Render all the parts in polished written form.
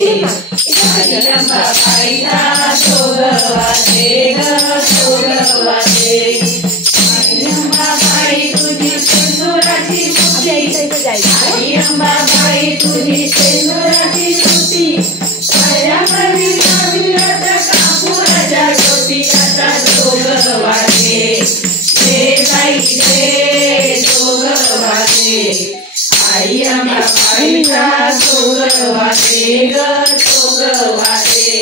आईयंबा बाईला सोगवाते ग सोगवाते आईयंबा बाई तुझी सेंदुराची सुती आईयंबा बाई तुझी सेंदुराची सुती पायावरी विरत कापुराच्या ज्योती आता सोगवाते हे बाई हे सोगवाते आईयंबा बाईला सोगवाते ग सोगवाते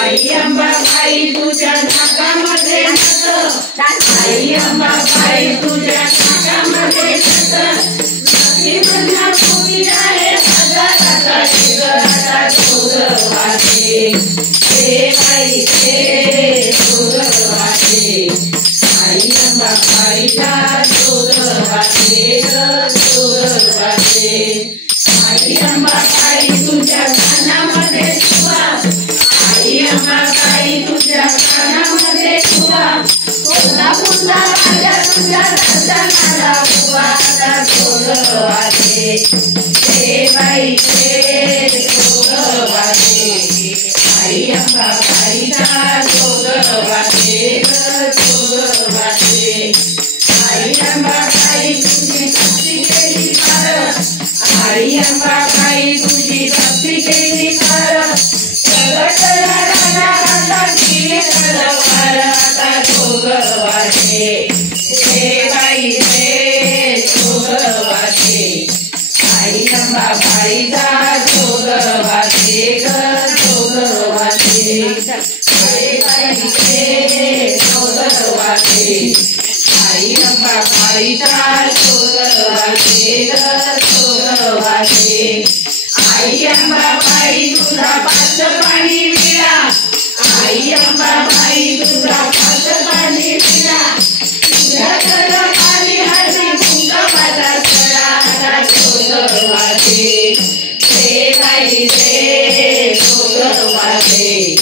आईयंबा बाई तुझ्या नाकामध्ये नथ आईयंबा बाई तुझ्या नाकामध्ये नथ नाकीमधला फुगी आहे हजाराचा शिगराचा सोगवाते हे बाई हे सोगवाते आईयंबा बाईला सोगवाते ग सोगवाते आईयंबा बाई तुझ्या कानामध्ये तुवा आईयंबा बाई तुझ्या कानामध्ये तुवा पुन्हा पुन्हा माझ्या तुझ्या दर्शनाला उभा आता सोगवाते हे बाई हे सोगवाते आईयंबा बाईला सोगवाते ग सोगवाते आईयंबा बाई तुझी भक्ती केली पार आईयंबा बाई तुझी भक्ती केली पार जगतला राजा आता गिरी तलवार आता सोगवाते हे बाई हे सोगवाते आईयंबा बाईला सोगवाते ग सोगवाते हे बाई हे सोगवाते आईयंबा बाईला सोगवाते ग सोगवाते आईयंबा बाई तुझा पाच पाणी विडा आईयंबा बाई तुझा पाच पाणी विडा तुझ्या पाणी हळदी कुंकवाचा सडा आता सोगवाते हे बाई हे सोगवाते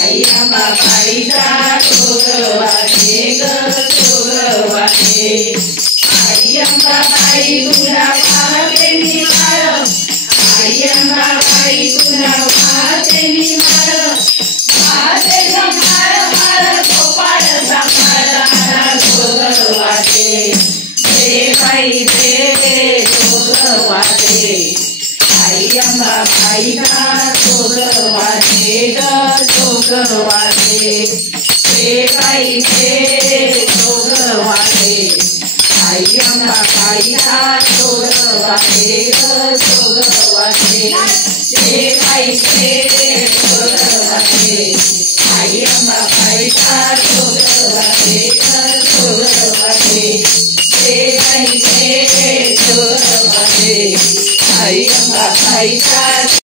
आईयंबा बाईला सोगवाते ग सोगवाते आईयंबा बाई तुझा वाहते निवाळ आईयंबा बाई तुझा वाहते निवाळ वाहते ग माळ माळ गोपाळ सांभाळ आता सोगवाते हे बाई हे सोगवाते आईयंबा बाईला सोगवाते ग सोगवाते हे बाई हे सोगवाते आईयंबा बाईला सोगवाते ग सोगवाते हे बाई हे सोगवाते आईयंबा बाईला सोगवाते ग सोगवाते हे बाई हे सोगवाते आईयंबा बाईला